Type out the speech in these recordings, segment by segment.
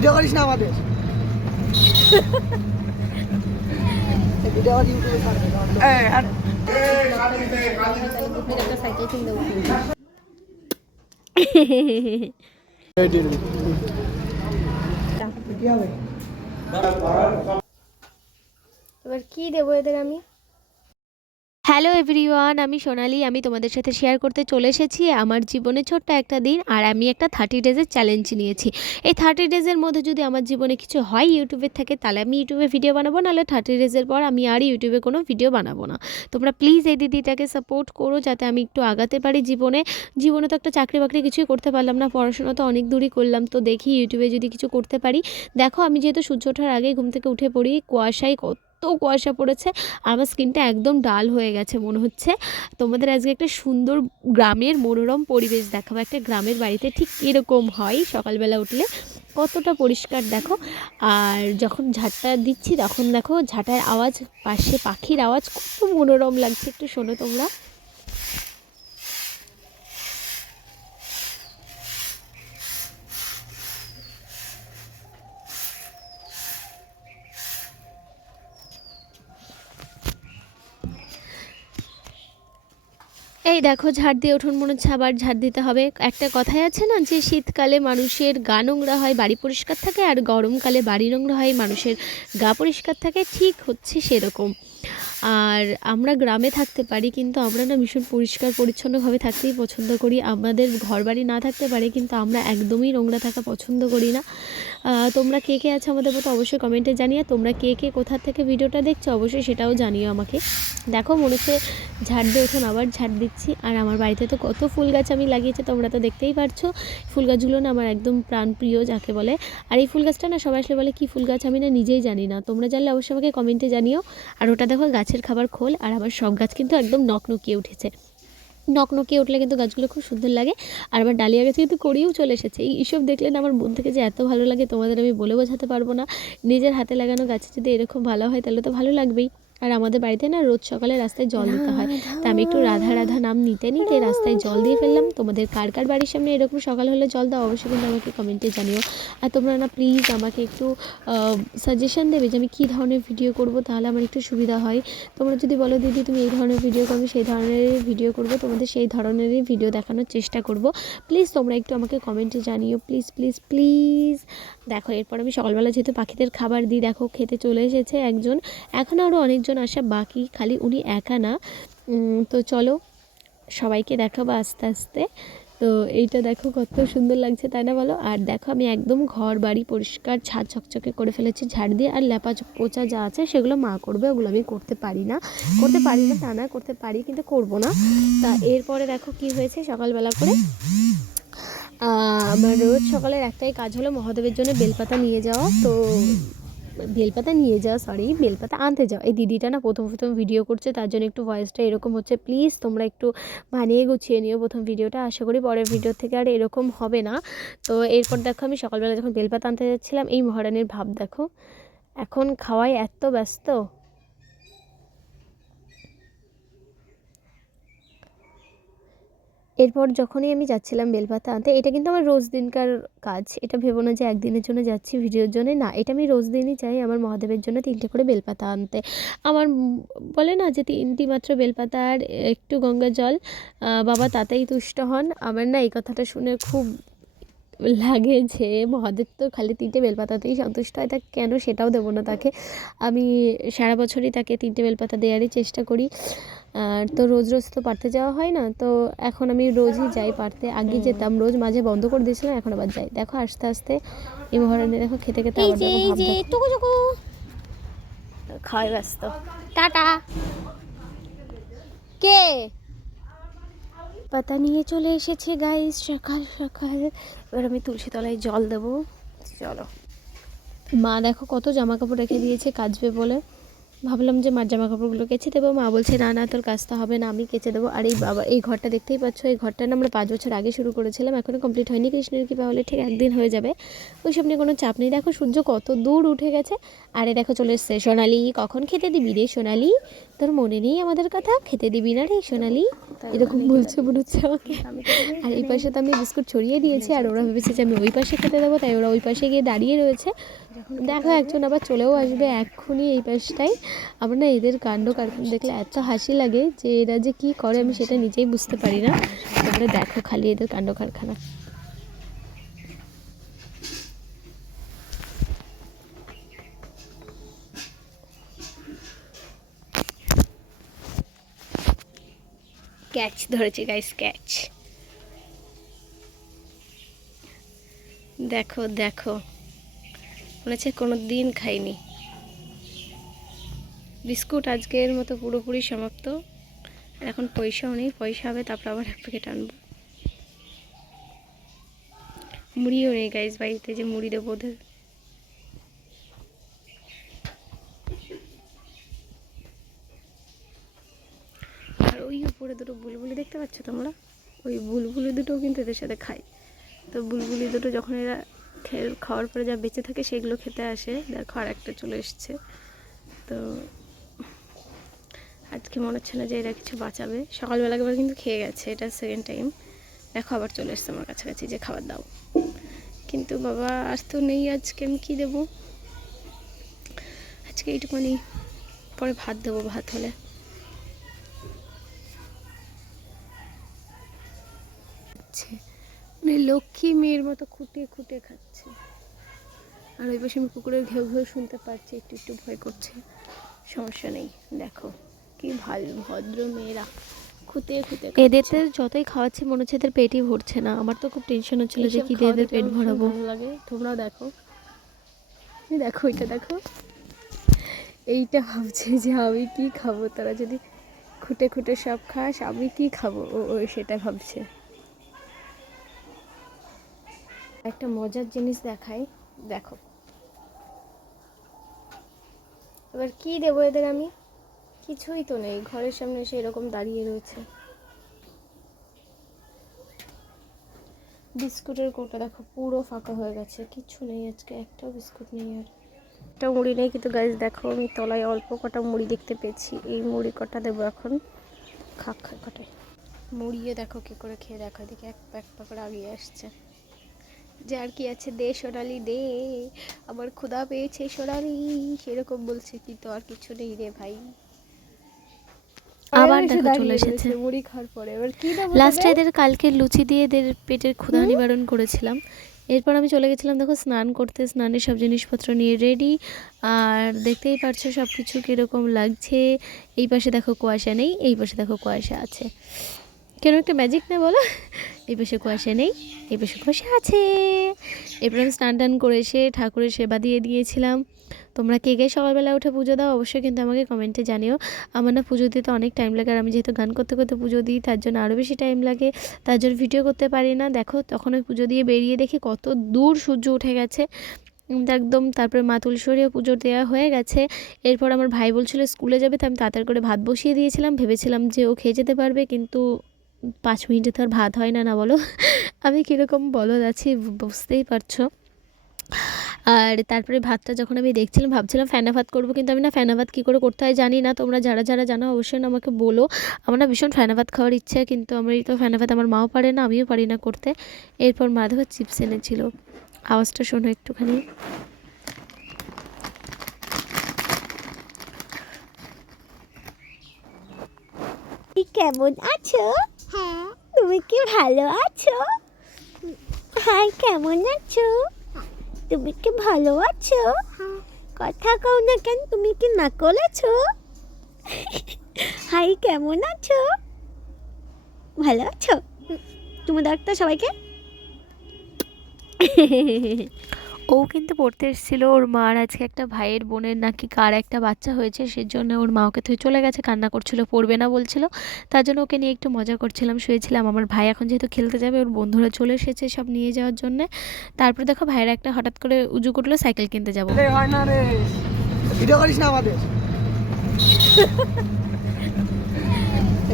Video করিস না আমাদের ভিডিও আর ইউটিউবে ছাড়বে একটা সাইকেল কিনে দেবো এবার কি দেবো এদের আমি? হ্যালো এভরিওয়ান, আমি সোনালি। আমি তোমাদের সাথে শেয়ার করতে চলে এসেছি আমার জীবনে ছোট্ট একটা দিন। আর আমি একটা 30 ডেজের চ্যালেঞ্জ নিয়েছি। এই 30 ডেজের মধ্যে যদি আমার জীবনে কিছু হয় ইউটিউবের থেকে, তাহলে আমি ইউটিউবে ভিডিও বানাবো, নাহলে 30 ডেজের পর আমি আর ইউটিউবে কোনো ভিডিও বানাবো না। তোমরা প্লিজ এই দিদিটাকে সাপোর্ট করো, যাতে আমি একটু আগাতে পারি জীবনে। জীবনে তো একটা চাকরি বাকরি কিছুই করতে পারলাম না, পড়াশোনা তো অনেক দূরই করলাম, তো দেখি ইউটিউবে যদি কিছু করতে পারি। দেখো, আমি যেহেতু সূর্য ওঠার আগে ঘুম থেকে উঠে পড়ি, কুয়াশায় কুয়াশা পড়েছে, আর আমার স্কিনটা একদম ডাল হয়ে গেছে মনে হচ্ছে। তোমাদের আজকে একটা সুন্দর গ্রামের মনোরম পরিবেশ দেখাবো। একটা গ্রামের বাড়িতে ঠিক এরকম হয় সকালবেলা উঠলে, কতটা পরিষ্কার দেখো। আর যখন ঝাঁটটা দিচ্ছি তখন দেখো ঝাঁটার আওয়াজ, পাশে পাখির আওয়াজ, কত মনোরম লাগছে, একটু শোনো তোমরা। এই দেখো ঝাড় দিয়ে উঠুন, মনে হচ্ছে আবার ঝাড় দিতে হবে। একটা কথাই আছে না, যে শীতকালে মানুষের গা নোংরা হয় বাড়ি পরিষ্কার থাকে, আর গরমকালে বাড়ি নোংরা হয় মানুষের গা পরিষ্কার থাকে, ঠিক হচ্ছে সেরকম। আর আমরা গ্রামে থাকতে পারি, কিন্তু আমরা না ভীষণ পরিষ্কার পরিচ্ছন্নভাবে থাকতেই পছন্দ করি। আমাদের ঘর বাড়ি না থাকতে পারে, কিন্তু আমরা একদমই নোংরা থাকা পছন্দ করি না। তোমরা কে কে আছে আমাদের মতো অবশ্যই কমেন্টে জানিয়ে। তোমরা কে কে কোথা থেকে ভিডিওটা দেখছো অবশ্যই সেটাও জানিও আমাকে। দেখো মনে হচ্ছে ঝাড় দিয়ে উঠুন, আবার ঝাড় দিচ্ছি। আর আমার বাড়িতে তো কত ফুল গাছ আমি লাগিয়েছি, তোমরা তো দেখতেই পারছো। ফুল গাছগুলো না আমার একদম প্রাণপ্রিয় যাকে বলে। আর এই ফুল গাছটা না সবাই আসলে বলে কী ফুল গাছ, আমি না নিজেই জানি না। তোমরা জানলে অবশ্যই আমাকে কমেন্টে জানিও। আর ওটা দেখো গাছের খাবার খোল। আর আমার সব গাছ কিন্তু একদম নকনকিয়ে উঠেছে। নকনকিয়ে উঠলে কিন্তু গাছগুলো খুব সুন্দর লাগে। আর আমার ডালিয়া গাছে কিন্তু করেও চলে এসেছে। এইসব দেখলে না আমার মন থেকে যে এত ভালো লাগে, তোমাদের আমি বলে বোঝাতে পারবো না। নিজের হাতে লাগানো গাছে যদি এরকম ভালো হয় তাহলে তো ভালো লাগবেই। আর আমাদের বাড়িতে না রোজ সকালে রাস্তায় জল দিতে হয়, তা আমি একটু রাধা রাধা নাম নিতে নিতে রাস্তায় জল দিয়ে ফেললাম। তোমাদের কার কার বাড়ির সামনে এরকম সকাল হলে জল দাও অবশ্যই কিন্তু আমাকে কমেন্টে জানিও। আর তোমরা না প্লিজ আমাকে একটু সাজেশন দেবে যে আমি কী ধরনের ভিডিও করব, তাহলে আমার একটু সুবিধা হয়। তোমরা যদি বলো দিদি তুমি এই ধরনের ভিডিও করবে, সেই ধরনের ভিডিও করব, তোমাদের সেই ধরনেরই ভিডিও দেখানোর চেষ্টা করব। প্লিজ তোমরা একটু আমাকে কমেন্টে জানিও, প্লিজ প্লিজ প্লিজ। দেখো এরপর আমি সকালবেলা যেহেতু পাখিদের খাবার দিই, দেখো খেতে চলে এসেছে একজন। এখন আরও অনেকজন আসা বাকি, খালি উনি একা না। তো চলো সবাইকে দেখাবো আস্তে আস্তে। তো এইটা দেখো কত সুন্দর লাগছে, তাই না বলো? আর দেখো আমি একদম ঘর বাড়ি পরিষ্কার ছাদ চকচকে করে ফেলেছি ঝাড় দিয়ে। আর ল্যাপা পোচা যা আছে সেগুলো মা করবে, ওগুলো আমি করতে পারি না। তা না, করতে পারি কিন্তু করব না। তা এরপরে দেখো কি হয়েছে সকালবেলা করে। আমার রোজ সকালের একটাই কাজ হলো মহাদেবের জন্য বেলপাতা নিয়ে যাওয়া। তো বেলপাতা আনতে যাও। এই দিদিটা না প্রথম ভিডিও করছে, তার জন্য একটু ভয়েসটা এরকম হচ্ছে। প্লিজ তোমরা একটু মানিয়ে গুছিয়ে নিও প্রথম ভিডিওটা। আশা করি পরের ভিডিও থেকে আর এরকম হবে না। তো এরপর দেখো আমি সকালবেলা যখন বেলপাতা আনতে যাচ্ছিলাম, এই মহারানীর ভাব দেখো, এখন খাওয়ায় এত ব্যস্ত। এরপর যখনই আমি যাচ্ছিলাম বেলপাতা আনতে, এটা কিন্তু আমার রোজ দিনকার কাজ। এটা ভেবো না যে একদিনের জন্য যাচ্ছি ভিডিওর জন্য, না, এটা আমি রোজ দিনই চাই আমার মহাদেবের জন্য 3টে করে বেলপাতা আনতে। আমার বলে না যে 3টি মাত্র বেলপাতা আর একটু গঙ্গা জল, বাবা তাতেই তুষ্ট হন। আমার না এই কথাটা শুনে খুব লাগে যে মহাদেব তো খালি 3টে বেলপাতাতেই সন্তুষ্ট হয়, তা কেন সেটাও দেবো না তাকে। আমি সারা বছরই তাকে 3টে বেলপাতা দেওয়ারই চেষ্টা করি। আর তো রোজ রোজ তো পারতে যাওয়া হয় না, তো এখন আমি রোজই যাই পারতে। আগে যেতাম রোজ, মাঝে বন্ধ করে দিয়েছিলাম, এখন আবার যাই। দেখো আস্তে আস্তে এই মহারানী দেখো খেতে খেতে আবার দেখো ভাব দেখো, খাওয়াই ব্যস্ত। টাটা। কে পাতা নিয়ে চলে এসেছে গাইস সকাল সকাল। এবার আমি তুলসী তলায় জল দেবো। চলো। মা দেখো কত জামা কাপড় রেখে দিয়েছে কাচবে বলে। ভাবলাম যে মার জামা কাপড়গুলো কেচে দেবো, মা বলছে না না তোর কাজটা হবে না, আমি কেচে দেবো। আর এই বাবা এই ঘরটা দেখতেই পাচ্ছ, এই ঘরটা না আমরা 5 বছর আগে শুরু করেছিলাম, এখনও কমপ্লিট হয়নি। কৃষ্ণের কৃপা হলে ঠিক একদিন হয়ে যাবে, ওই সব নিয়ে কোনো চাপ নেই। দেখো সূর্য কত দূর উঠে গেছে, আরে দেখো চলে এসছে। সোনালি কখন খেতে দিবি রে সোনালি, তোর মনে নেই আমাদের কথা, খেতে দিবি না রে সোনালি, এরকম বলছে মনে হচ্ছে আমাকে। আর এই পাশে তো আমি বিস্কুট ছড়িয়ে দিয়েছি, আর ওরা ভেবেছে যে আমি ওই পাশে খেতে দেবো, তাই ওরা ওই পাশে গিয়ে দাঁড়িয়ে রয়েছে। দেখো একজন আবার চলেও আসবে এক্ষুনি এই পাশটাই। আমার না এদের কাণ্ড কারখানা দেখলে এত হাসি লাগে যে এরা যে কী করে আমি সেটা নিজেই বুঝতে পারি না। তোমরা দেখো খালি এদের কাণ্ড কারখানা। ক্যাচ ধরেছি গাইস, ক্যাচ। দেখো দেখো, মনে হচ্ছে কোনো দিন খাইনি। বিস্কুট আজকের মতো পুরোপুরি সমাপ্ত। এখন পয়সাও নেই, পয়সা হবে তারপর আবার এক প্যাকেট আনবো। মুড়িও নেই গাইস বাড়িতে যে মুড়ি দেবো ওদের। আর ওই উপরে দুটো বুলবুলি দেখতে পাচ্ছ তোমরা, ওই বুলবুলি দুটোও কিন্তু এদের সাথে খায়। তো বুলবুলি দুটো যখন এরা খাওয়ার পরে যা বেঁচে থাকে সেগুলো খেতে আসে। দেখো আর একটা চলে এসছে। তো আজকে মনে হচ্ছে না যে এরা কিছু বাঁচাবে। সকালবেলা একবার কিন্তু খেয়ে গেছে, এটা সেকেন্ড টাইম। দেখো আবার চলে এসছে আমার কাছাকাছি যে খাবার দাও, কিন্তু বাবা আজ তো নেই। আজকে আমি কী দেবো, আজকে এইটুকুনি, পরে ভাত দেবো, ভাত হলে। মানে লক্ষ্মী মেয়ের মতো খুঁটিয়ে খুঁটিয়ে খাচ্ছে। আর ওই পাশে আমি কুকুরের ঘেউ ঘেউ শুনতে পাচ্ছি, একটু একটু ভয় করছে, সমস্যা নেই। দেখো কি ভালো ভদ্র মেয়েরা খুঁটিয়ে খুঁটিয়ে। এদের যতই খাওয়াচ্ছি মনে হচ্ছে এদের পেটই ভরছে না। আমার তো খুব টেনশন হচ্ছিলো যে কি দিয়ে এদের পেট ভরাবো। ভালো লাগে, তোমরাও দেখো। দেখো এটা দেখো, এইটা ভাবছে যে আমি কি খাবো, তারা যদি খুঁটে খুঁটে সব খাস আমি কি খাবো, ও সেটা ভাবছে। একটা মজার জিনিস দেখাই, দেখো এবার কি দেবো এদের আমি, কিছুই তো নেই, ঘরের সামনে এসে এরকম দাঁড়িয়ে রয়েছে। বিস্কুটের কোটা দেখো পুরো ফাঁকা হয়ে গেছে, কিছু নেই আজকে, একটাও বিস্কুট নেই। আর একটা মুড়ি নেই, কিন্তু গাইস দেখো আমি তলায় অল্প কটা মুড়ি দেখতে পেয়েছি, এই মুড়ি কটা দেবো এখন। খাক কটায় মুড়িয়ে দেখো কী করে খেয়ে দেখো, দেখি এক প্যাক করে আগিয়ে আসছে যে আর কি আছে, দে সোনালি দে, আমার ক্ষুধা পেয়েছে সোনালি, সেরকম বলছে, কিন্তু আর কিছু নেই রে ভাই। আবার দেখো চলে এসেছে মুড়ি খাওয়ার পরে। এবার কি দেবো, লাস্টে এদের কালকে লুচি দিয়ে এদের পেটের ক্ষুধা নিবারণ করেছিলাম। এরপর আমি চলে গেছিলাম দেখো স্নান করতে, স্নানের সব জিনিসপত্র নিয়ে রেডি। আর দেখতেই পারছো সব কিছু কীরকম লাগছে। এই পাশে দেখো কুয়াশা নেই, এই পাশে দেখো কুয়াশা আছে, কেন একটা ম্যাজিক না বলো। এই পাশে কুয়াশা নেই, এই পাশে কুয়াশা আছে। এরপর আমি স্নান টান করে এসে ঠাকুরের সেবা দিয়ে দিয়েছিলাম। তোমরা কে কে সকালবেলা উঠে পুজো দাও অবশ্যই কিন্তু আমাকে কমেন্টে জানিও। আমার না পুজো দিতে অনেক টাইম লাগে, আর আমি যেহেতু গান করতে করতে পুজো দিই তার জন্য আরও বেশি টাইম লাগে, তার জন্য ভিডিও করতে পারি না। দেখো তখন আমি পুজো দিয়ে বেরিয়ে দেখি কত দূর সূর্য উঠে গেছে একদম। তারপরে মা তুলসীরও পুজো দেওয়া হয়ে গেছে। এরপর আমার ভাই বলছিল স্কুলে যাবে, তো আমি তাড়াতাড়ি করে ভাত বসিয়ে দিয়েছিলাম, ভেবেছিলাম যে ও খেয়ে যেতে পারবে, কিন্তু 5 মিনিটে তো আর ভাত হয় না, না বলো। আমি কীরকম বলদ আছি বুঝতেই পারছো। আর তারপরে ভাতটা যখন আমি দেখছিলাম ভাবছিলাম ফেনা ভাত করবো, কিন্তু আমি না ফেনা ভাত কী করে করতে হয় জানি না। তোমরা যারা যারা জানো অবশ্যই আমাকে বলো। আমার না ভীষণ ফেনা ভাত খাওয়ার ইচ্ছে, কিন্তু আমার তো ফেনা ভাত আমার মাও পারে না, আমিও পারি না করতে। এরপর মা দেখো চিপস এনেছিল, আওয়াজটা শোনো একটুখানি। কেমন আছো? হ্যাঁ। তুমি কি ভালো আছো? হ্যাঁ। কেমন আছো? তুমি কি ভালো আছো? কথা কও না কেন, তুমি কি নাকল আছো? হাই কেমন আছো? ভালো আছো? তুমি ডাক্তার সবাইকে। ও কিন্তু পড়তে এসেছিলো, ওর মার আজকে একটা ভাইয়ের বোনের নাকি কার একটা বাচ্চা হয়েছে, সেজন্য ওর মা ওকে থুয়ে চলে গেছে, কান্না করছিল, পড়বে না বলছিল। তার জন্য ওকে নিয়ে একটু মজা করছিলাম, শুয়েছিলাম। আমার ভাই এখন যেহেতু খেলতে যাবে, ওর বন্ধুরা চলে এসেছে সব নিয়ে যাওয়ার জন্যে। তারপরে দেখো ভাইয়ের একটা হঠাৎ করে উজু করলো সাইকেল কিনতে যাবো। হয় না রে, ভিডিও করিস না আমাদের।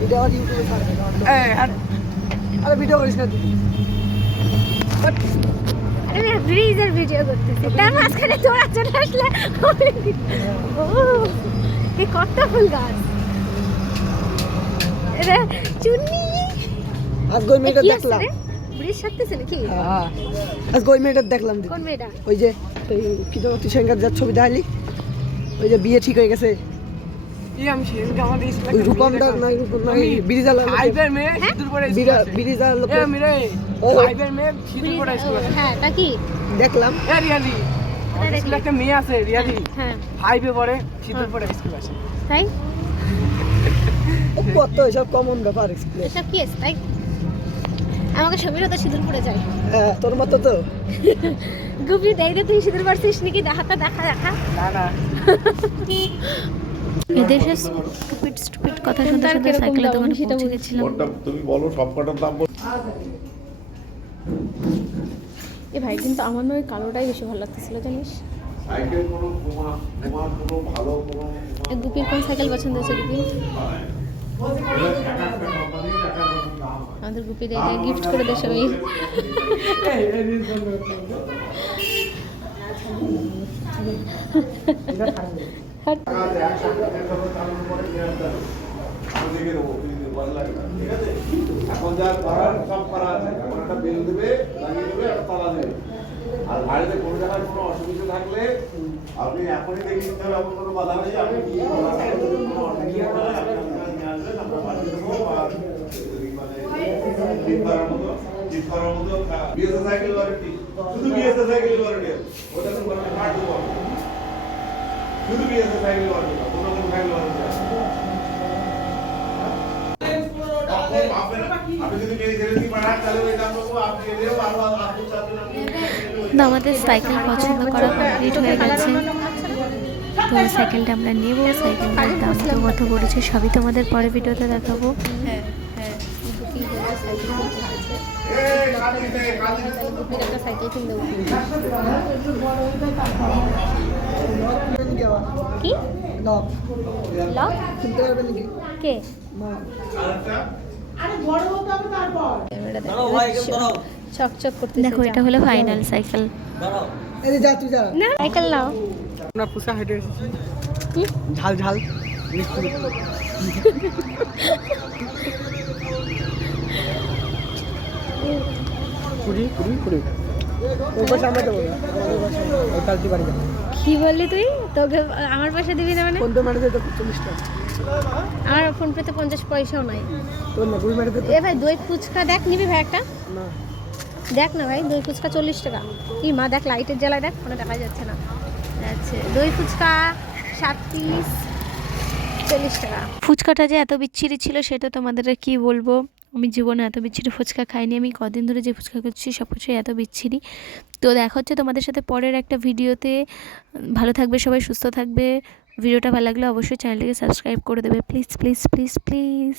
ভিডিও আর ইউটিউবে ছাড়বে আরে ভিডিও করিস না তুই আরে আমি ব্রিজের ভিডিও করতেছি তার মাঝখানে তোরা চলে আসলে ও কি কত ফুল গাছ রে চুন্নি আজ ওই মেয়েটা দেখলাম ব্রিজ সাথতেছে নাকি হ্যাঁ আজ ওই মেয়েটা দেখলাম কোন মেয়েটা ওই যে কি যেন তুই সেঙ্গার যার ছবি দেখালি ওই যে বিয়ে ঠিক হয়ে গেছে আমি সেদিনকে আমাদের ওই রূপমটা নাই রূপম নাই বিরিজাল ফাইভের মেয়ে সিঁদুর পরে বিরিজাল লোক আমি রে ফাইভের মেয়ে সিঁদুর পরে স্কুল আসে হ্যাঁ তা কি দেখলাম এ রিয়ালি আমাদের স্কুলে একটা মেয়ে আছে রিয়ালি হ্যাঁ ফাইভে পড়ে সিঁদুর পরে স্কুল আসে তাই ও কত এসব কমন ব্যাপার এক্সপ্লেন এসব কি আছে তাই আমাকে সমীর তো সিঁদুর পড়ে যায় হ্যাঁ তোর মতো তো গুপি দেখ রে তুই সিঁদুর পড়ছিস নাকি দেখা দেখা না না এদেশে স্টুপিড কথা শুনতে শুনতে সাইকেলে দোকানে পৌঁছে গেছিলাম তুমি বলো সবকটার দাম এ ভাই কিন্তু আমার নয় কালোটাই বেশি ভালো লাগতেছিল জানিস সাইকেল কোনো কোনো ভালো কোনো গুপির কোন সাইকেল পছন্দ হয়েছে গুপি আমাদের গুপি দেখে গিফট করে দে সবাই এখন যা করার সব করা আছে একটা বেল দেবে লাগিয়ে দেবে একটা তালা দেবে আর বাড়িতে কোনো জায়গায় কোনো অসুবিধা থাকলে আপনি এখনই দেখে নিতে হবে এমন কোনো বাধা নেই আপনি কি কোনো অসুবিধা হলে আপনি আমাকে নিয়ে আসবেন আমরা বাড়ি দেবো আর ঠিক করার মতো বিএসএ সাইকেল ওয়ারেন্টি শুধু বিএসএ সাইকেল ওয়ারেন্টি ওটা তো কোনো কার্ড দেবো শুধু বিএসএ সাইকেল ওয়ারেন্টি কোনো কোনো সাইকেল ওয়ারেন্টি তো আমাদের সাইকেল পছন্দ করা কমপ্লিট হয়ে গেছে তো সাইকেলটা আমরা নেব সাইকেলটার দাম তো কত পড়েছে সবই তোমাদের পরে ভিডিওতে দেখাবো হ্যাঁ একটা সাইকেল কিনে দেবো কি লক লক কিনতে পারবেন নাকি কে মা চকচক করতে দেখো এটা হলো ফাইনাল সাইকেল এই যে যা তুই যা না সাইকেল নাও আমরা পুষা হেঁটে এসেছি কি ঝাল ঝাল কুড়ি কুড়ি কুড়ি ওই পাশে আমরা যাবো না ওই কালটি বাড়ি যাবো কি বললি তুই তোকে আমার পয়সা দিবি না মানে ফোন পে মারিতে তো 40 টাকা আমার ফোন পেতে 50 পয়সাও নাই তোর না গুই মারিতে এ ভাই দই ফুচকা দেখ নিবি ভাই একটা না দেখ না ভাই দই ফুচকা 40 টাকা কি মা দেখ লাইটের জ্বালায় দেখ কোনো দেখা যাচ্ছে না আচ্ছা দই ফুচকা 7 পিস 40 টাকা ফুচকাটা যে এত বিচ্ছিরি ছিল সেটা তোমাদের কি বলবো আমি জীবনে এত বিচ্ছিরি ফুচকা খাইনি আমি কদিন ধরে যে ফুচকা করছি সব কিছুই এত বিচ্ছিরি তো দেখা হচ্ছে তোমাদের সাথে পরের একটা ভিডিওতে ভালো থাকবে সবাই সুস্থ থাকবে ভিডিওটা ভালো লাগলে অবশ্যই চ্যানেলটিকে সাবস্ক্রাইব করে দেবে প্লিজ প্লিজ প্লিজ প্লিজ